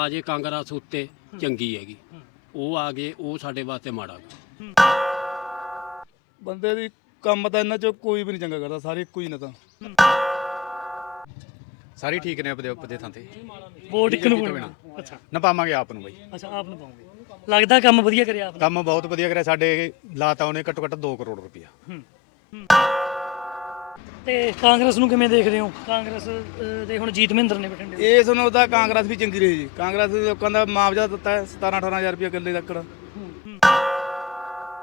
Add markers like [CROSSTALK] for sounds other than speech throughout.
ਆ ਜੇ ਕਾਂਗਰਸ ਉੱਤੇ ਚੰਗੀ ਹੈਗੀ। ਉਹ ਆ ਗਏ ਉਹ ਸਾਡੇ ਵਾਸਤੇ ਮਾੜਾ ਗਾ। ਬੰਦੇ ਦੀ ਕੰਮ ਤਾਂ ਇਹਨਾਂ ਚੋਂ ਕੋਈ ਵੀ ਨਹੀਂ ਚੰਗਾ ਕਰਦਾ ਸਾਰੇ ਇੱਕੋ ਹੀ ਨੇ ਤਾਂ। ਸਾਰੇ ਠੀਕ ਨੇ ਆਪਦੇ ਆਪਦੇ ਥਾਂ ਤੇ। ਵੋਟ ਇੱਕ ਨੂੰ ਅੱਛਾ। ਨਾ ਪਾਵਾਂਗੇ ਆਪ ਨੂੰ ਬਾਈ। ਅੱਛਾ ਆਪ ਨੂੰ ਪਾਉਂਗੇ। ਲੱਗਦਾ ਕੰਮ ਵਧੀਆ ਕਰਿਆ ਆਪ ਕੰਮ ਬਹੁਤ ਵਧੀਆ ਕਰਿਆ। ਸਾਡੇ ਲਾਤਾ ਉਹਨੇ ਘੱਟੋ ਘੱਟ 2 ਕਰੋੜ ਰੁਪਇਆ। ਤੇ ਕਾਂਗਰਸ ਨੂੰ ਕਿਵੇਂ ਦੇਖਦੇ ਹੋ? ਕਾਂਗਰਸ ਦੇ ਹੁਣ ਜੀਤ ਮਹਿੰਦਰ ਨੇ ਬਠਿੰਡੇ ਇਸ ਨੂੰ ਤਾਂ ਕਾਂਗਰਸ ਵੀ ਚੰਗੀ ਰਹੀ ਜੀ। ਕਾਂਗਰਸ ਦੇ ਲੋਕਾਂ ਦਾ ਮੁਆਵਜ਼ਾ ਦਿੱਤਾ ਹੈ 17 18000 ਰੁਪਏ ਕਿੱਲੇ ਤੱਕ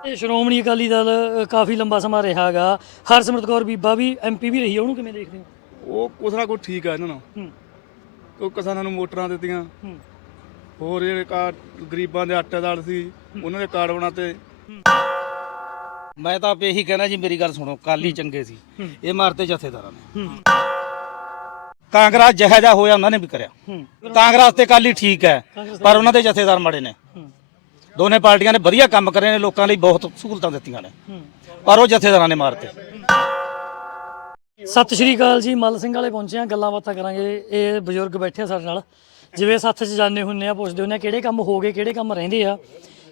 ਇਹ ਸ਼੍ਰੋਮਣੀ ਅਕਾਲੀ ਦਲ ਕਾਫੀ ਲੰਬਾ ਸਮਾਂ ਰਿਹਾਗਾ ਹਰਸਿਮਰਤ ਕੌਰ ਬੀਬਾ ਵੀ ਐਮਪੀ ਵੀ ਰਹੀ ਹੈ ਉਹਨੂੰ ਕਿਵੇਂ ਦੇਖਦੇ ਹੋ? ਉਹ ਕੁਛ ਨਾ ਕੁਛ ਠੀਕ ਆ ਇਹਨਾਂ ਨੂੰ ਹੂੰ। ਕਿਸਾਨਾਂ ਨੂੰ ਮੋਟਰਾਂ ਦਿੱਤੀਆਂ। ਹੂੰ। ਹੋਰ ਜਿਹੜੇ ਕਾਰਡ ਗਰੀਬਾਂ ਦੇ ਆਟੇ ਦਾਲ ਸੀ ਉਹਨਾਂ ਦੇ ਕਾਰਡ ਬਣਾਤੇ। ਮੈਂ ਤਾਂ ਆਪ ਇਹੀ ਕਹਿਣਾ ਜੀ ਮੇਰੀ ਗੱਲ ਸੁਣੋ ਕਾਲੀ ਚੰਗੇ ਸੀ। ਇਹ ਮਾਰਤੇ ਜਥੇਦਾਰਾਂ ਨੇ। ਕਾਂਗਰਸ ਜਿਹੋ ਜਿਹਾ ਹੋਇਆ ਉਹਨਾਂ ਨੇ ਵੀ ਕਰਿਆ। ਕਾਂਗਰਸ ਤੇ ਕਾਲੀ ਠੀਕ ਹੈ ਪਰ ਉਹਨਾਂ ਦੇ ਜਥੇਦਾਰ ਮਾੜੇ ਨੇ। ਦੋਨੇ ਪਾਰਟੀਆਂ ਨੇ ਵਧੀਆ ਕੰਮ ਕਰੇ ਨੇ ਲੋਕਾਂ ਲਈ ਬਹੁਤ ਸਹੂਲਤਾਂ ਦਿੱਤੀਆਂ ਨੇ। ਪਰ ਉਹ ਜਥੇਦਾਰਾਂ ਨੇ ਮਾਰਤੇ। ਸਤਿ ਸ਼੍ਰੀ ਅਕਾਲ ਜੀ ਮੱਲ ਸਿੰਘ ਵਾਲੇ ਪਹੁੰਚੇ ਆ ਗੱਲਾਂ ਬਾਤਾਂ ਕਰਾਂਗੇ। ਇਹ ਬਜ਼ੁਰਗ ਬੈਠੇ ਆ ਸਾਡੇ ਨਾਲ। ਜਿਵੇਂ ਸੱਥ 'ਚ ਜਾਂਦੇ ਹੁੰਨੇ ਆ ਪੁੱਛਦੇ ਹੁੰਨੇ ਆ ਕਿਹੜੇ ਕੰਮ ਹੋ ਗਏ ਕਿਹੜੇ ਕੰਮ ਰਹਿੰਦੇ ਆ?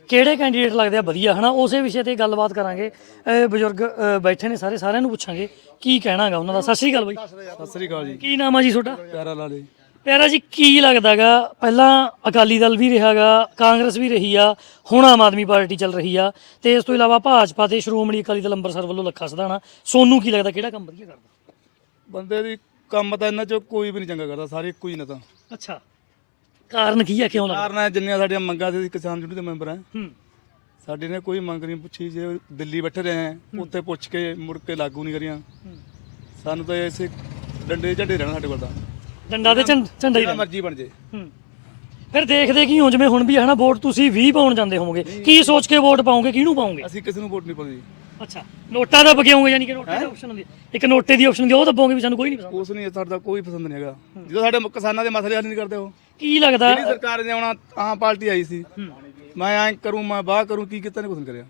ਕਿਹੜੇ ਕੈਂਡੀਡੇਟ ਲੱਗਦੇ ਆ? ਵਧੀਆ ਹਨਾ? ਉਸੇ ਵਿਸ਼ੇ ਤੇ ਗੱਲਬਾਤ ਕਰਾਂਗੇ। ਇਹ ਬਜ਼ੁਰਗ ਬੈਠੇ ਨੇ ਸਾਰੇ ਸਾਰਿਆਂ ਨੂੰ ਪੁੱਛਾਂਗੇ ਕੀ ਕਹਿਣਾਗਾ ਉਹਨਾਂ ਦਾ। ਸਤਿ ਸ਼੍ਰੀ ਅਕਾਲ ਬਾਈ। ਸਤਿ ਸ੍ਰੀ ਅਕਾਲ ਜੀ। ਕੀ ਨਾਮ ਆ ਜੀ ਤੁਹਾਡਾ? ਪਿਆਰਾ ਲਾਲੇ ਪਿਆਰਾ ਜੀ ਕੀ ਲੱਗਦਾਗਾ? ਪਹਿਲਾਂ ਅਕਾਲੀ ਦਲ ਵੀ ਰਿਹਾਗਾ ਕਾਂਗਰਸ ਵੀ ਰਹੀ ਆ ਹੁਣ ਆਮ ਆਦਮੀ ਪਾਰਟੀ ਚੱਲ ਰਹੀ ਆ ਤੇ ਇਸ ਤੋਂ ਇਲਾਵਾ ਭਾਜਪਾ ਤੇ ਸ਼੍ਰੋਮਣੀ ਅਕਾਲੀ ਦਲ ਅੰਮ੍ਰਿਤਸਰ ਵੱਲੋਂ ਲੱਖਾ ਸਦਾਣਾ ਸੋਨੂੰ ਕੀ ਲੱਗਦਾ ਕਿਹੜਾ ਕੰਮ ਵਧੀਆ ਕਰਦਾ? ਬੰਦੇ ਦੀ ਕੰਮ ਤਾਂ ਇਹਨਾਂ ਚੋਂ ਕੋਈ ਵੀ ਨਹੀਂ ਚੰਗਾ ਕਰਦਾ ਸਾਰੇ ਇੱਕੋ ਹੀ ਨੇ ਤਾਂ। ਅੱਛਾ। ਕਾਰਨ ਕੀ ਹੈ ਕਿਉਂ ਲੱਗਦਾ? ਕਾਰਨ ਹੈ ਜਿੰਨੀਆਂ ਸਾਡੀਆਂ ਮੰਗਾਂ ਸੀ ਅਸੀਂ ਕਿਸਾਨ ਯੂਨੀਅਨ ਦੇ ਮੈਂਬਰ ਹੈ। ਹੂੰ। ਸਾਡੇ ਨੇ ਕੋਈ ਮੰਗ ਨਹੀਂ ਪੁੱਛੀ ਜੇ ਦਿੱਲੀ ਬੈਠੇ ਰਹੇ ਹੈ ਉੱਥੇ ਪੁੱਛ ਕੇ ਮੁੜ ਕੇ ਲਾਗੂ ਨਹੀਂ ਕਰੀਆਂ। ਸਾਨੂੰ ਤਾਂ ਇਸੇ ਡੰਡੇ ਝੰਡੇ ਰਹਿਣਾ ਸਾਡੇ ਕੋਲ ਤਾਂ। ਡੰਡਾ ਤੇ ਝੰ- ਝੰਡਾ ਹੀ ਜਿਹੜਾ। ਮਰਜ਼ੀ ਬਣ ਜੇ। ਹੂੰ। ਫਿਰ ਦੇਖਦੇ ਕੀ ਹੋ ਜਿਵੇਂ ਹੁਣ ਵੀ ਹੈ ਨਾ ਵੋਟ ਤੁਸੀਂ 20 ਪਾਉਣ ਜਾਂਦੇ ਹੋਵੋਗੇ। ਕੀ ਸੋਚ ਕੇ ਵੋਟ ਪਾਓਗੇ ਕਿਹਨੂੰ ਪਾਓਗੇ? ਅਸੀਂ ਕਿਸੇ ਨੂੰ ਵੋਟ ਨਹੀਂ ਪਾਉਂਦੇ ਅੱਛਾ ਨੋਟਾਂ ਦਾ ਬਗਿਆਓਗੇ ਯਾਨੀ ਕਿ ਨੋਟੇ ਦੀ ਆਪਸ਼ਨ ਹੁੰਦੀ ਹੈ। ਇੱਕ ਨੋਟੇ ਦੀ ਆਪਸ਼ਨ ਹੁੰਦੀ ਹੈ, ਉਹ ਦੱਬੋਗੇ ਵੀ ਸਾਨੂੰ ਕੋਈ ਨਹੀਂ ਪਸੰਦ। ਉਸ ਨਹੀਂ ਸਾਡਾ ਕੋਈ ਪਸੰਦ ਨਹੀਂ ਹੈਗਾ। ਜਦੋਂ ਸਾਡੇ ਕਿਸਾਨਾਂ ਦੇ ਮਸਲੇ ਹੱਲ ਨਹੀਂ ਕਰਦੇ ਉਹ। ਕੀ ਲੱਗਦਾ? ਜਿਹੜੀ ਸਰਕਾਰ ਨੇ ਆਉਣਾ ਆਮ ਪਾਰਟੀ ਆਈ ਸੀ ਮੈਂ ਐਂ ਕਰੂੰ ਮੈਂ ਬਾਹ ਕਰੂੰ ਕੀ ਕੀਤਾ ਨੇ ਨਹੀਂ ਕਰਿਆ।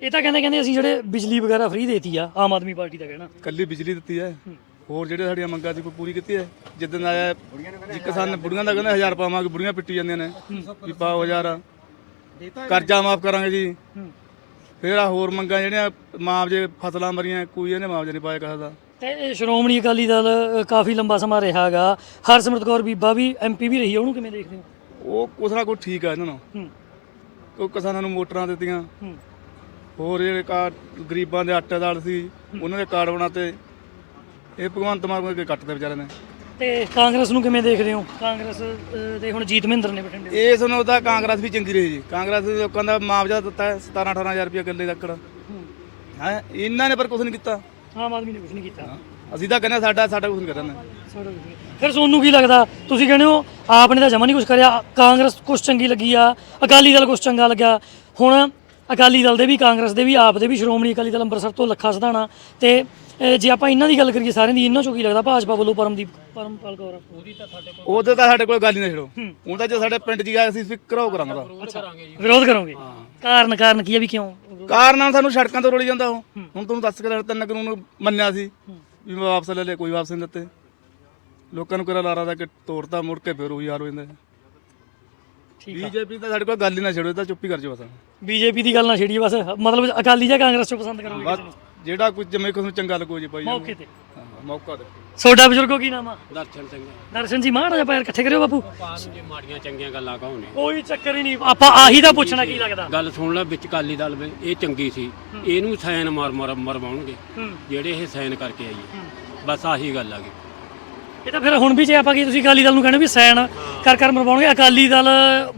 ਇਹ ਤਾਂ ਕਹਿੰਦੇ ਕਹਿੰਦੇ ਅਸੀਂ ਜਿਹੜੇ ਬਿਜਲੀ ਵਗੈਰਾ ਫ੍ਰੀ ਦੇਤੀ ਆ ਆਮ ਆਦਮੀ ਪਾਰਟੀ ਦਾ ਕਹਿਣਾ। ਕੱਲੀ ਬਿਜਲੀ ਦਿੱਤੀ ਹੈ। ਹੋਰ ਜਿਹੜੇ ਸਾਡੀਆਂ ਮੰਗਾਂ ਸੀ ਕੋਈ ਪੂਰੀ ਕੀਤੀ ਹੈ? ਜਿੱਦਣ ਆਇਆ ਜੀ ਕਿਸਾਨ ਬੁੜੀਆਂ ਦਾ ਕਹਿੰਦੇ 1000 ਪਾਵਾਂਗੇ ਬੁੜੀਆਂ ਪਿੱਟੀ ਜਾਂਦੀਆਂ ਨੇ। ਵੀ ਪਾਓ ਹਜ਼ਾਰ। ਕਰਜ਼ਾ ਮਾਫ ਕਰਾਂਗੇ ਜੀ। ਫਿਰ ਆ ਹੋਰ ਮੰਗਾਂ ਜਿਹੜੀਆਂ ਮੁਆਵਜ਼ੇ ਫਸਲਾਂ ਮਰੀਆਂ ਕੋਈ ਇਹਨੇ ਮੁਆਵਜ਼ਾ ਨਹੀਂ ਪਾਇਆ ਕਿਸੇ ਦਾ। ਤੇ ਇਹ ਸ਼੍ਰੋਮਣੀ ਅਕਾਲੀ ਦਲ ਅ, ਕਾਫੀ ਲੰਬਾ ਸਮਾਂ ਰਿਹਾਗਾ ਹਰਸਿਮਰਤ ਕੌਰ ਬੀਬਾ ਵੀ ਐਮਪੀ ਵੀ ਰਹੀ ਉਹਨੂੰ ਕਿਵੇਂ ਦੇਖਦੇ ਹੋ? ਉਹ ਕੁਛ ਨਾ ਕੁਛ ਠੀਕ ਆ ਇਹਨਾਂ ਨੂੰ। ਹੂੰ। ਕੋਈ ਕਿਸਾਨਾਂ ਨੂੰ ਮੋਟਰਾਂ ਦਿੱਤੀਆਂ। ਹੂੰ। ਹੋਰ ਜਿਹੜੇ ਕਾਰਡ ਗਰੀਬਾਂ ਦੇ ਆਟੇ ਦਾਲ ਸੀ ਉਹਨਾਂ ਦੇ ਕਾਰਡ ਬਣਾਤੇ। ਇਹ ਭਗਵੰਤ ਮਾਨ ਕੋਲ ਕੱਟਦੇ ਵਿਚਾਰੇ ਨੇ। ਤੇ ਕਾਂਗਰਸ ਨੂੰ ਕਿਵੇਂ ਦੇਖਦੇ ਹੋ? ਕਾਂਗਰਸ ਅ, ਦੇ ਹੁਣ ਜੀਤ ਮਹਿੰਦਰ ਨੇ ਬਠਿੰਡੇ ਇਸ ਨੂੰ ਤਾਂ ਕਾਂਗਰਸ ਵੀ ਚੰਗੀ ਰਹੀ ਜੀ। ਕਾਂਗਰਸ ਦੇ ਲੋਕਾਂ ਦਾ ਮੁਆਵਜ਼ਾ ਦਿੱਤਾ ਹੈ 17 18000 ਰੁਪਏ ਕਿੱਲੇ ਤੱਕ ਹੈ। ਇਹਨਾਂ ਨੇ ਪਰ ਕੁਝ ਨਹੀਂ ਕੀਤਾ। ਆਮ ਆਦਮੀ ਨੇ ਕੁਝ ਨਹੀਂ ਕੀਤਾ। ਅਸੀਂ ਤਾਂ ਕਹਿੰਦੇ ਸਾਡਾ ਸਾਡਾ ਕੁਝ ਨਹੀਂ ਕਰਨਾ। ਫਿਰ ਸੋਨੂੰ ਕੀ ਲੱਗਦਾ? ਤੁਸੀਂ ਕਹਿੰਦੇ ਹੋ ਆਪ ਨੇ ਤਾਂ ਜਮਾ ਨਹੀਂ ਕੁਝ ਕਰਿਆ। ਕਾਂਗਰਸ ਕੁਝ ਚੰਗੀ ਲੱਗੀ ਆ। ਅਕਾਲੀ ਦਲ ਕੁਝ ਚੰਗਾ ਲੱਗਿਆ। ਹੁਣ ਅਕਾਲੀ ਦਲ ਦੇ ਵੀ ਕਾਂਗਰਸ ਦੇ ਵੀ ਆਪ ਦੇ ਵੀ ਸ਼੍ਰੋਮਣੀ ਅਕਾਲੀ ਦਲ ਅੰਮ੍ਰਿਤਸਰ ਤੋਂ ਲੱਖਾ ਸਧਾਣਾ ਤੇ ਜੇ ਆਪਾਂ ਇਹਨਾਂ ਦੀ ਗੱਲ ਕਰੀਏ ਸਾਰਿਆਂ ਦੀ ਇਹਨਾਂ ਚੋਂ ਕੀ ਲੱਗਦਾ ਭਾਜਪਾ ਵੱਲੋਂ ਪਰਮਦੀਪ ਪਰਮਪਾਲ ਕੌਰ ਉਹਦੀ ਤਾਂ ਸਾਡੇ ਉਹਦੇ ਤਾਂ ਸਾਡੇ ਕੋਲ ਗੱਲ ਹੀ ਨਾ ਛੜੋ ਉਹ ਤਾਂ ਜੇ ਸਾਡੇ ਪਿੰਡ 'ਚ ਗਿਆ ਅਸੀਂ ਫਿਕਰ ਹੋ ਕਰਾਂਗਾ ਵਿਰੋਧ ਕਰੋਗੇ ਕਾਰਨ ਕਾਰਨ ਕੀ ਹੈ ਵੀ ਕਿਉਂ? ਕਾਰਨ ਨਾਲ ਸਾਨੂੰ ਸੜਕਾਂ ਤੋਂ ਰੋਲੀ ਜਾਂਦਾ ਉਹ। ਹੁਣ ਤੁਹਾਨੂੰ ਦੱਸ ਕੇ ਤਿੰਨ ਕਾਨੂੰਨ ਮੰਨਿਆ ਸੀ ਵੀ ਮੈਂ ਵਾਪਸ ਲੈ ਲਿਆ ਕੋਈ ਵਾਪਸ ਨਹੀਂ ਦਿੱਤੇ। ਲੋਕਾਂ ਨੂੰ ਕਿਹੜਾ ਲਾਰਾ ਦਾ ਕਿ ਤੋੜਤਾ ਮੁੜ ਕੇ ਫਿਰ ਉਹੀ ਹਾਲ ਹੋ ਜਾਂਦਾ। ਠੀਕ ਆ। ਬੀਜੇਪੀ ਤਾਂ ਸਾਡੇ ਕੋਲ ਗੱਲ ਹੀ ਨਾ ਛੜੋ ਇਹ ਤਾਂ ਚੁੱਪ ਹੀ ਕਰ ਜਾਓ ਬਸ। ਬੀਜੇਪੀ ਦੀ ਗੱਲ ਨਾ ਛੇੜੀਏ ਬਸ। ਮਤਲਬ ਅਕਾਲੀ ਜਾਂ ਕਾਂਗਰਸ ਚੋਂ ਪਸੰਦ ਕਰੋਗੇ ਬਸ। ਜਿਹੜਾ ਕੁਝ ਜਿਵੇਂ ਕੁਝ ਨੂੰ ਚੰਗਾ ਲੱਗੋ ਜੀ ਭਾਈ ਮੌਕੇ ਤੇ। ਹਾਂ, ਮੌਕਾ ਦੇ। ਛੋਟਾ ਬਜ਼ੁਰਗੋ ਕੀ ਨਾਮ ਆ? ਦਰਸ਼ਨ ਸਿੰਘ। ਦਰਸ਼ਨ ਜੀ ਮਾੜਾ ਜਿਹਾ ਪੈਰ ਇਕੱਠੇ ਕਰਿਓ ਬਾਪੂ। ਪਾਸ ਜੇ ਮਾੜੀਆਂ ਚੰਗੀਆਂ ਗੱਲਾਂ ਕਹੋਨੇ। ਕੋਈ ਚੱਕਰ ਹੀ ਨਹੀਂ। ਆਪਾਂ ਆਹੀ ਤਾਂ ਪੁੱਛਣਾ ਕੀ ਲੱਗਦਾ। ਗੱਲ ਸੁਣ ਲੈ ਵਿੱਚ ਕਾਲੀ ਦਲ ਵੇ ਇਹ ਚੰਗੀ ਸੀ। ਇਹਨੂੰ ਸਾਈਨ ਮਾਰ ਮਾਰ ਮਰਵਾਉਣਗੇ। ਹੂੰ। ਜਿਹੜੇ ਇਹ ਸਾਈਨ ਕਰਕੇ ਆਈਏ ਬਸ ਆਹੀ ਗੱਲ ਆ ਗਈ। ਇਹ ਤਾਂ ਫਿਰ ਹੁਣ ਵੀ ਜੇ ਆਪਾਂ ਕੀ ਤੁਸੀਂ ਅਕਾਲੀ ਦਲ ਨੂੰ ਕਹਿੰਦੇ ਵੀ ਸੈਨ ਕਰ ਕਰ ਮਰਵਾਉਣਗੇ ਅਕਾਲੀ ਦਲ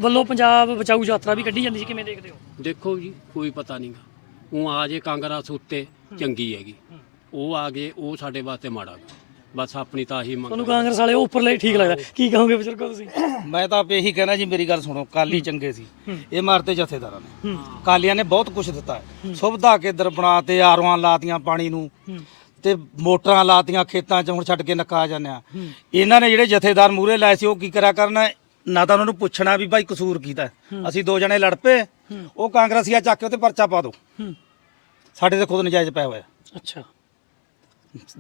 ਵੱਲੋਂ ਪੰਜਾਬ ਬਚਾਊ ਯਾਤਰਾ ਵੀ ਕੱਢੀ ਜਾਂਦੀ ਸੀ। ਕਿਵੇਂ ਦੇਖਦੇ ਹੋ? ਦੇਖੋ ਜੀ ਕੋਈ ਪਤਾ ਨਹੀਂਗਾ ਉਹ ਆ ਜੇ ਕਾਂਗਰਸ ਉੱਤੇ ਚੰਗੀ ਹੈਗੀ। ਉਹ ਆ ਗਏ ਉਹ ਸਾਡੇ ਵਾਸਤੇ ਮਾੜਾ ਗਾ। ਬਸ ਆਪਣੀ ਤਾਂ ਆਹੀ ਮੰਗ ਤੁਹਾਨੂੰ ਕਾਂਗਰਸ ਵਾਲੇ ਉੱਪਰਲੇ ਠੀਕ ਲੱਗਦਾ। ਕੀ ਕਹੋਗੇ ਬਜ਼ੁਰਗੋ ਤੁਸੀਂ? [COUGHS] ਮੈਂ ਤਾਂ ਆਪ ਇਹੀ ਕਹਿਣਾ ਜੀ ਮੇਰੀ ਗੱਲ ਸੁਣੋ ਕਾਲੀ ਚੰਗੇ ਸੀ। ਇਹ ਮਾਰਤੇ ਜਥੇਦਾਰਾਂ ਨੇ। ਕਾਲੀਆਂ ਨੇ ਬਹੁਤ ਕੁਝ ਦਿੱਤਾ। ਹੈ। ਸੁਵਿਧਾ ਕੇਂਦਰ ਬਣਾ ਤੇ ਆਰਵਾਂ ਲਾਤੀਆਂ ਪਾਣੀ ਨੂੰ। ਤੇ ਮੋਟਰਾਂ ਲਾਤੀਆਂ ਖੇਤਾਂ 'ਚ ਹੁਣ ਛੱਡ ਕੇ ਨੱਕਾ ਜਾਂਦੇ ਆ। ਇਹਨਾਂ ਨੇ ਜਿਹੜੇ ਜਥੇਦਾਰ ਮੂਰੇ ਲਾਏ ਸੀ ਉਹ ਕੀ ਕਰਿਆ ਕਰਨਾ? ਨਾ ਤਾਂ ਉਹਨਾਂ ਨੂੰ ਪੁੱਛਣਾ ਵੀ ਭਾਈ ਕਸੂਰ ਕੀਤਾ। ਅਸੀਂ ਦੋ ਜਣੇ ਲੜ ਪਏ ਉਹ ਕਾਂਗਰਸੀਆ ਚੱਕ ਕੇ ਉੱਤੇ ਪਰਚਾ ਪਾ ਹੂੰ। ਸਾਡੇ ਤੇ ਖੁਦ ਨਜਾਇਜ਼ ਪਿਆ ਹੋਇਆ। ਅੱਛਾ।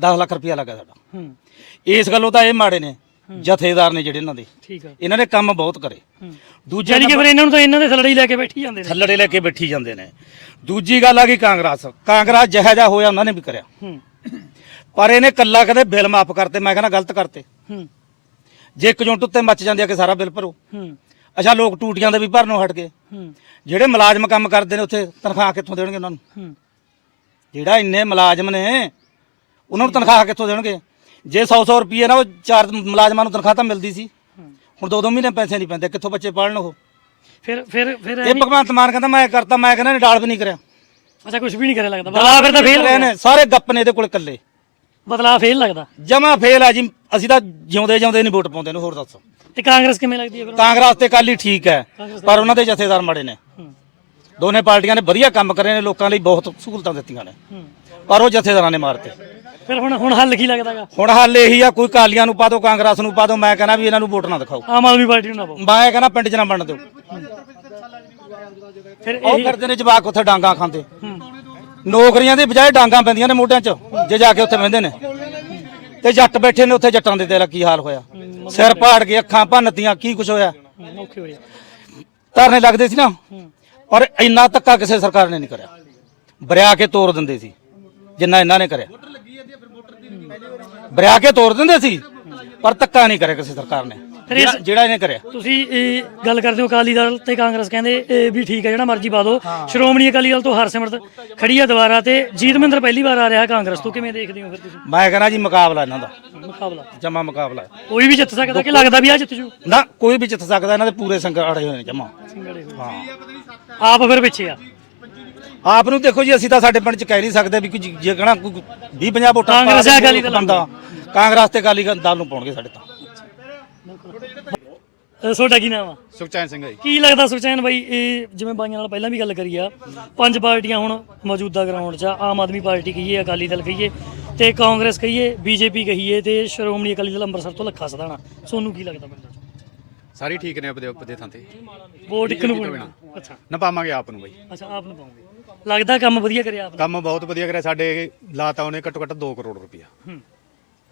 10 ਲੱਖ ਰੁਪਇਆ ਲੱਗਾ ਸਾਡਾ। ਇਸ ਗੱਲੋਂ ਤਾਂ ਇਹ ਮਾੜੇ ਨੇ ਜਥੇਦਾਰ ਨੇ ਜਿਹੜੇ ਇਹਨਾਂ ਦੇ। ਠੀਕ ਆ। ਇਹਨਾਂ ਨੇ ਕੰਮ ਬਹੁਤ ਕਰੇ। ਦੂਜੇ ਯਾਨੀ ਕਿ ਫਿਰ ਇਹਨਾਂ ਨੂੰ ਤਾਂ ਇਹਨਾਂ ਦੇ ਥੱਲੜੇ ਹੀ ਲੈ ਕੇ ਬੈਠੀ ਜਾਂਦੇ ਨੇ। ਥੱਲੜੇ ਲੈ ਕੇ ਬੈਠੀ ਜਾਂਦੇ ਨੇ। ਦੂਜੀ ਗੱਲ ਆ ਗਈ ਕਾਂਗਰਸ ਕਾਂਗਰਸ ਜਿਹੋ ਜਿਹਾ ਹੋਇਆ ਉਹਨਾਂ ਨੇ ਵੀ ਕਰਿਆ। ਪਰ ਇਹਨੇ ਕੱਲਾ ਕਦੇ ਬਿੱਲ ਮਾਫ ਕਰਤੇ ਮੈਂ ਕਹਿੰਦਾ ਗਲਤ ਕਰਤੇ। ਜੇ ਇੱਕ ਜੁੰਟ ਉੱਤੇ ਮੱਚ ਜਾਂਦੀ ਆ ਕਿ ਸਾਰਾ ਬਿੱਲ ਭਰੋ। ਹੂੰ। ਅੱਛਾ ਲੋਕ ਟੂਟੀਆਂ ਦੇ ਵੀ ਭਰਨੋਂ ਹਟ ਗਏ। ਹੂੰ। ਜਿਹੜੇ ਮੁਲਾਜ਼ਮ ਕੰਮ ਕਰਦੇ ਨੇ ਉੱਥੇ ਤਨਖਾਹ ਕਿੱਥੋਂ ਦੇਣਗੇ ਉਹਨਾਂ ਨੂੰ? ਹੂੰ। ਜਿਹੜਾ ਇੰਨੇ ਮੁਲਾਜ਼ਮ ਨੇ ਉਹਨਾਂ ਨੂੰ ਤਨਖਾਹ ਕਿੱਥੋਂ ਦੇਣਗੇ? ਜੇ 100 100 ਰੁਪਏ ਨਾ ਉਹ ਚਾਰ ਮੁਲਾਜ਼ਮਾਂ ਨੂੰ ਤਨਖਾਹ ਤਾਂ ਮਿਲਦੀ ਸੀ। ਹੁਣ ਦੋ ਦੋ ਮਹੀਨੇ ਪੈਸੇ ਨਹੀਂ ਪੈਂਦੇ ਕਿੱਥੋਂ ਬੱਚੇ ਪੜਨ ਉਹ? ਫਿਰ ਫਿਰ ਫਿਰ ਇਹ ਭਗਵੰਤ ਮਾਨ ਕਹਿੰਦਾ ਮੈਂ ਕਰਤਾ ਮੈਂ ਕਹਿੰਦਾ ਇਹਨੇ ਡਾਲ ਵੀ ਨਹੀਂ ਕਰਿਆ। ਅੱਛਾ ਕੁਝ ਵੀ ਨਹੀਂ ਕਰਿਆ ਲੱਗਦਾ। ਬਦਲਾ ਫਿਰ ਤਾਂ ਫੇਲ ਰਹੇ ਨੇ ਸਾਰੇ ਗੱਪ ਨੇ ਇਹਦੇ ਕੋਲ ਇਕੱਲੇ। ਬਦਲਾ ਫੇਲ ਲੱਗਦਾ। ਜਮਾ ਫੇਲ ਆ ਜੀ ਅਸੀਂ ਤਾਂ ਜਿਉਂਦੇ ਜਿਉਂਦੇ ਨਹੀਂ ਵੋਟ ਪਾਉਂਦੇ ਨੂੰ ਹੋਰ ਦੱਸੋ। ਤੇ ਕਾਂਗਰਸ ਕਿਵੇਂ ਲੱਗਦੀ ਹੈ ਫਿਰ? ਕਾਂਗਰਸ ਤੇ ਕਾਲੀ ਠੀਕ ਹੈ ਪਰ ਉਹਨਾਂ ਦੇ ਜਥੇਦਾਰ ਮਾੜੇ ਨੇ। ਦੋਨੇ ਪਾਰਟੀਆਂ ਨੇ ਵਧੀਆ ਕੰਮ ਕਰੇ ਨੇ ਲੋਕਾਂ ਲਈ ਬਹੁਤ ਸਹੂਲਤਾਂ ਦਿੱਤੀਆਂ ਨੇ। ਪਰ ਉਹ ਜਥੇਦਾਰਾਂ ਨੇ ਮਾਰਤੇ। ਫਿਰ ਹੁਣ ਹੁਣ ਹੱਲ ਕੀ ਲੱਗਦਾਗਾ ਹੁਣ ਹੱਲ ਇਹੀ ਆ ਕੋਈ ਕਾਲੀਆਂ ਨੂੰ ਪਾ ਦਿਓ ਕਾਂਗਰਸ ਨੂੰ ਪਾ ਦਿਓ ਮੈਂ ਕਹਿੰਦਾ ਵੀ ਇਹਨਾਂ ਨੂੰ ਵੋਟ ਨਾ ਦਿਖਾਓ। ਆਮ ਆਦਮੀ ਪਾਰਟੀ ਨੂੰ ਨਾ ਪਾਓ। ਮੈਂ ਕਹਿੰਦਾ ਪਿੰਡ 'ਚ ਨਾ ਬਣ ਦਿਓ। ਫਿਰ ਉਹ ਫਿਰਦੇ ਨੇ ਜਵਾਕ ਉੱਥੇ ਡਾਂਗਾ ਖਾਂਦੇ। ਨੌਕਰੀਆਂ ਦੀ ਬਜਾਏ ਡਾਂਗਾ ਪੈਂਦੀਆਂ ਨੇ ਮੋਢਿਆਂ 'ਚ ਜੇ ਜਾ ਕੇ ਉੱਥੇ ਬਹਿੰਦੇ ਨੇ। ਤੇ ਜੱਟ ਬੈਠੇ ਨੇ ਉੱਥੇ ਜੱਟਾਂ ਦੇ ਤੇਰਾ ਕੀ ਹਾਲ ਹੋਇਆ। ਸਿਰ ਪਾੜ ਕੇ ਅੱਖਾਂ ਭੰਨਤੀਆਂ, ਕੀ ਕੁਝ ਹੋਇਆ? ਔਖੇ ਹੋ ਧਰਨੇ ਲੱਗਦੇ ਸੀ ਨਾ ਪਰ ਇੰਨਾ ਧੱਕਾ ਕਿਸੇ ਸਰਕਾਰ ਨੇ ਨਹੀਂ ਕਰਿਆ। ਬਰਿਆ ਕੇ ਤੋੜ ਦਿੰਦੇ ਸੀ, ਜਿੰਨਾ ਇਹਨਾਂ ਨੇ ਕਰਿਆ। ਬਰਿਆ ਕੇ ਤੋੜ ਦਿੰਦੇ ਸੀ, ਪਰ ਧੱਕਾ ਨਹੀਂ ਕਰਿਆ ਕਿਸੇ ਸਰਕਾਰ ਨੇ। ਜਿਹੜਾ ਜਿਹੜਾ ਇਹਨੇ ਕਰਿਆ। ਤੁਸੀਂ ਇਹ ਗੱਲ ਕਰਦੇ ਹੋ ਅਕਾਲੀ ਦਲ ਤੇ ਕਾਂਗਰਸ ਕਹਿੰਦੇ ਇਹ ਵੀ ਠੀਕ ਹੈ ਜਿਹੜਾ ਮਰਜ਼ੀ ਪਾ ਦਿਓ। ਸ਼੍ਰੋਮਣੀ ਅਕਾਲੀ ਦਲ ਤੋਂ ਹਰਸਿਮਰਤ ਖੜੀ ਆ ਦੁਬਾਰਾ ਤੇ ਜੀਤ ਮਹਿੰਦਰ ਪਹਿਲੀ ਵਾਰ ਆ ਰਿਹਾ ਕਾਂਗਰਸ ਤੋਂ। ਕਿਵੇਂ ਦੇਖਦੇ ਹੋ ਫਿਰ ਤੁਸੀਂ? ਮੈਂ ਕਹਿੰਦਾ ਜੀ ਮੁਕਾਬਲਾ ਇਹਨਾਂ ਦਾ। ਮੁਕਾਬਲਾ। ਜਮਾ ਮੁਕਾਬਲਾ। ਹੈ। ਕੋਈ ਵੀ ਜਿੱਤ ਸਕਦਾ ਕਿ ਲੱਗਦਾ ਵੀ ਆ ਜਿੱਤ ਜੂ? ਨਾ ਕੋਈ ਵੀ ਜਿੱਤ ਸਕਦਾ ਇਹਨਾਂ ਦੇ ਪੂਰੇ ਸੰਗਠ ਅੜੇ ਹੋਏ ਨੇ ਜਮਾ। ਹਾਂ। ਆਪ ਫਿਰ ਪਿੱਛੇ ਆ। ਆਪ ਨੂੰ ਦੇਖੋ ਜੀ ਅਸੀਂ ਤਾਂ ਸਾਡੇ ਪਿੰਡ ਚ ਕਹਿ ਨਹੀਂ ਸਕਦੇ ਵੀ ਕੋਈ ਜੇ- ਕਹਣਾ ਕੋਈ 20 50 ਵੋਟਾਂ ਕਾਂਗਰਸ ਜਾਂ ਅਕਾਲੀ ਦਲ। ਬੰਦਾ। ਕਾਂਗਰਸ ਤੇ ਅਕਾਲੀ ਦਲ ਨੂੰ ਪਾਉਣਗੇ ਸਾਡੇ ਤਾਂ। ਅ, ਤੁਹਾਡਾ ਕੀ ਨਾਮ ਆ? ਸੁਖਚੈਨ ਸਿੰਘ ਜੀ। ਕੀ ਲੱਗਦਾ ਸੁਚੈਨ ਬਾਈ ਇਹ ਜਿਵੇਂ ਬਾਈਆਂ ਨਾਲ ਪਹਿਲਾਂ ਵੀ ਗੱਲ ਕਰੀ ਆ ਪੰਜ ਪਾਰਟੀਆਂ ਹੁਣ ਮੌਜੂਦਾ ਗਰਾਊਂਡ 'ਚ ਆ ਆਮ ਆਦਮੀ ਪਾਰਟੀ ਕਹੀਏ ਅਕਾਲੀ ਦਲ ਕਹੀਏ ਤੇ ਕਾਂਗਰਸ ਕਹੀਏ ਬੀਜੇਪੀ ਕਹੀਏ ਤੇ ਸ਼੍ਰੋਮਣੀ ਅਕਾਲੀ ਦਲ ਅੰਮ੍ਰਿਤਸਰ ਤੋਂ ਲੱਖਾ ਸਦਾਣਾ। ਸੋਨੂੰ ਕੀ ਲੱਗਦਾ ਪਿੰਡਾਂ 'ਚ ਸਾਰੀ ਠੀਕ ਨੇ ਆਪਦੇ ਆਪਦੇ ਥਾਂ ਤੇ। ਵੋਟ ਇੱਕ ਨੂੰ ਪਾਉਣਾ ਅੱਛਾ। ਨਾ ਪਾਵਾਂਗੇ ਆਪ ਨੂੰ ਬਾਈ। ਅੱਛਾ ਆਪ ਨੂੰ ਪਾਉਂਗੇ ਲੱਗਦਾ ਕੰਮ ਵਧੀਆ ਕਰਿਆ ਆਪ ਨੇ? ਕੰਮ ਬਹੁਤ ਵਧੀਆ ਕਰਿਆ। ਸਾਡੇ ਲਾਤਾ ਉਹਨੇ ਘੱਟੋ ਘੱਟ 2 ਕਰੋੜ ਰੁਪਇਆ। ਹੂੰ।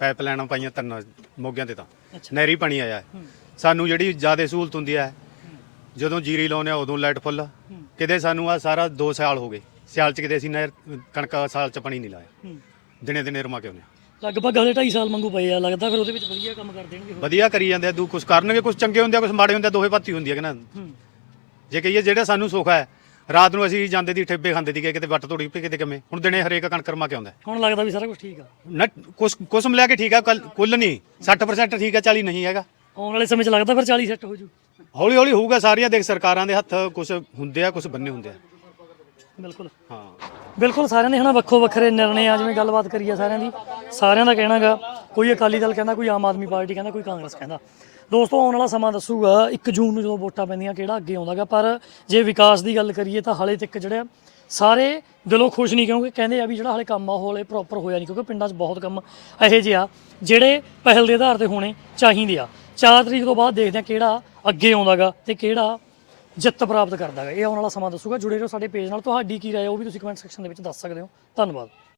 ਪਾਈਪ ਲਾਈਨਾਂ ਪਾਈਆਂ ਤਿੰਨ ਮੋਗਿਆਂ ਤੇ ਤਾਂ। ਅੱਛਾ। ਨਹਿਰੀ ਪਾਣੀ ਆਇਆ। ਹੈ। ਸਾਨੂੰ ਜਿਹੜੀ ਜ਼ਿਆਦਾ ਸਹੂਲਤ ਹੁੰਦੀ ਹੈ ਜਦੋਂ ਜੀਰੀ ਲਾਉਂਦੇ ਆ ਉਦੋਂ ਲਾਈਟ ਫੁੱਲ। ਕਿਤੇ ਸਾਨੂੰ ਆ ਸਾਰਾ 2 ਸਾਲ ਹੋ ਗਏ। ਸਿਆਲ ਚ ਕਿਤੇ ਅਸੀਂ ਨਹਿਰ ਕਣਕ ਸਾਲ ਚ ਪਾਣੀ ਨਹੀਂ ਲਾਇਆ। ਦਿਨੇ ਦਿਨੇ ਰਮਾ ਕੇ ਆਉਂਦੇ। ਲਗਭਗ ਹਲੇ 2.5 ਸਾਲ ਮੰਗੂ ਪਏ ਆ ਲੱਗਦਾ ਫਿਰ ਉਹਦੇ ਵਿੱਚ ਵਧੀਆ ਕੰਮ ਕਰ ਦੇਣਗੇ। ਵਧੀਆ ਕਰੀ ਜਾਂਦੇ ਆ ਦੂ ਕੁਝ ਕਰਨਗੇ ਕੁਝ ਚੰਗੇ ਹੁੰਦੇ ਆ ਕੁਝ ਮਾੜੇ ਹੁੰਦੇ ਆ ਦੋਹੇ ਪਾਤੀ ਹੁੰਦੀ ਹੈ ਕਿ ਨਾ? ਜੇ ਕਹੀਏ ਜਿਹੜਾ ਸਾਨੂੰ ਸੁੱਖ ਹੈ ਰਾਤ ਨੂੰ ਅਸੀਂ ਜਾਂਦੇ ਦੀ ਠੇਬੇ ਖਾਂਦੇ ਦੀ ਕਿਤੇ ਵੱਟ ਤੋੜੀ ਪਈ ਕਿਤੇ ਕਿਵੇਂ? ਹੁਣ ਦਿਨੇ ਹਰੇਕ ਕਣਕ ਰਮਾ ਕੇ ਆਉਂਦਾ। ਹੁਣ ਲੱਗਦਾ ਵੀ ਸਾਰਾ ਕੁਝ ਠੀਕ ਆ। ਨਾ ਕੁਛ ਕੁਛ ਮਿਲਾ ਕੇ ਠੀਕ ਆ ਕੁੱਲ ਨਹੀਂ 60% ਠੀਕ ਆ 40 ਨਹੀਂ ਹੈਗਾ। ਆਉਣ ਵਾਲੇ ਸਮੇਂ 'ਚ ਲੱਗਦਾ ਫਿਰ 40 ਸੈੱਟ ਹੋ ਜੂ ਹੌਲੀ ਹੌਲੀ ਹੋਊਗਾ ਸਾਰੀਆਂ ਦੇਖ ਸਰਕਾਰਾਂ ਦੇ ਹੱਥ ਕੁਝ ਹੁੰਦੇ ਆ ਕੁਝ ਬੰਨੇ ਹੁੰਦੇ ਆ। ਬਿਲਕੁਲ। ਹਾਂ। ਬਿਲਕੁਲ ਸਾਰਿਆਂ ਦੇ ਹਨਾ ਵੱਖੋ ਵੱਖਰੇ ਨਿਰਣੇ ਆ ਜਿਵੇਂ ਗੱਲਬਾਤ ਕਰੀ ਆ ਸਾਰਿਆਂ ਦੀ। ਸਾਰਿਆਂ ਦਾ ਕਹਿਣਾਗਾ ਕੋਈ ਅਕਾਲੀ ਦਲ ਕਹਿੰਦਾ ਕੋਈ ਆਮ ਆਦਮੀ ਪਾਰਟੀ ਕਹਿੰਦਾ ਕੋਈ ਕਾਂਗਰਸ ਕਹਿੰਦਾ। ਦੋਸਤੋ ਆਉਣ ਵਾਲਾ ਸਮਾਂ ਦੱਸੂਗਾ 1 ਜੂਨ ਨੂੰ ਜਦੋਂ ਵੋਟਾਂ ਪੈਂਦੀਆਂ ਕਿਹੜਾ ਅੱਗੇ ਆਉਂਦਾਗਾ। ਪਰ ਜੇ ਵਿਕਾਸ ਦੀ ਗੱਲ ਕਰੀਏ ਤਾਂ ਹਾਲੇ ਤੱਕ ਜਿਹੜਾ ਸਾਰੇ ਦਿਲੋਂ ਖੁਸ਼ ਨਹੀਂ ਕਿਉਂਕਿ ਕਹਿੰਦੇ ਆ ਵੀ ਜਿਹੜਾ ਹਾਲੇ ਕੰਮ ਆ ਹਾਲੇ ਪ੍ਰੋਪਰ ਹੋਇਆ ਨਹੀਂ ਕਿਉਂਕਿ ਪਿੰਡਾਂ 'ਚ ਬਹੁਤ ਕੰਮ ਇਹੋ ਜਿਹੇ ਆ ਜਿਹੜੇ ਪਹਿਲ ਦੇ ਆਧਾਰ ਤੇ ਹੋਣੇ ਚਾਹੀਦੇ ਆ। 4 ਤਰੀਕ ਤੋਂ ਬਾਅਦ ਦੇਖਦੇ ਹਾਂ ਕਿਹੜਾ ਅੱਗੇ ਆਉਂਦਾਗਾ ਤੇ ਕਿਹੜਾ ਜਿੱਤ ਪ੍ਰਾਪਤ ਕਰਦਾ ਹੈ ਇਹ ਆਉਣ ਵਾਲਾ ਸਮਾਂ ਦੱਸੂਗਾ। ਜੁੜੇ ਰਹੋ ਸਾਡੇ ਪੇਜ ਨਾਲ। ਤੁਹਾਡੀ ਕੀ ਰਾਏ ਹੈ ਉਹ ਵੀ ਤੁਸੀਂ ਕਮੈਂਟ ਸੈਕਸ਼ਨ ਦੇ ਵਿੱਚ ਦੱਸ ਸਕਦੇ ਹੋ। ਧੰਨਵਾਦ।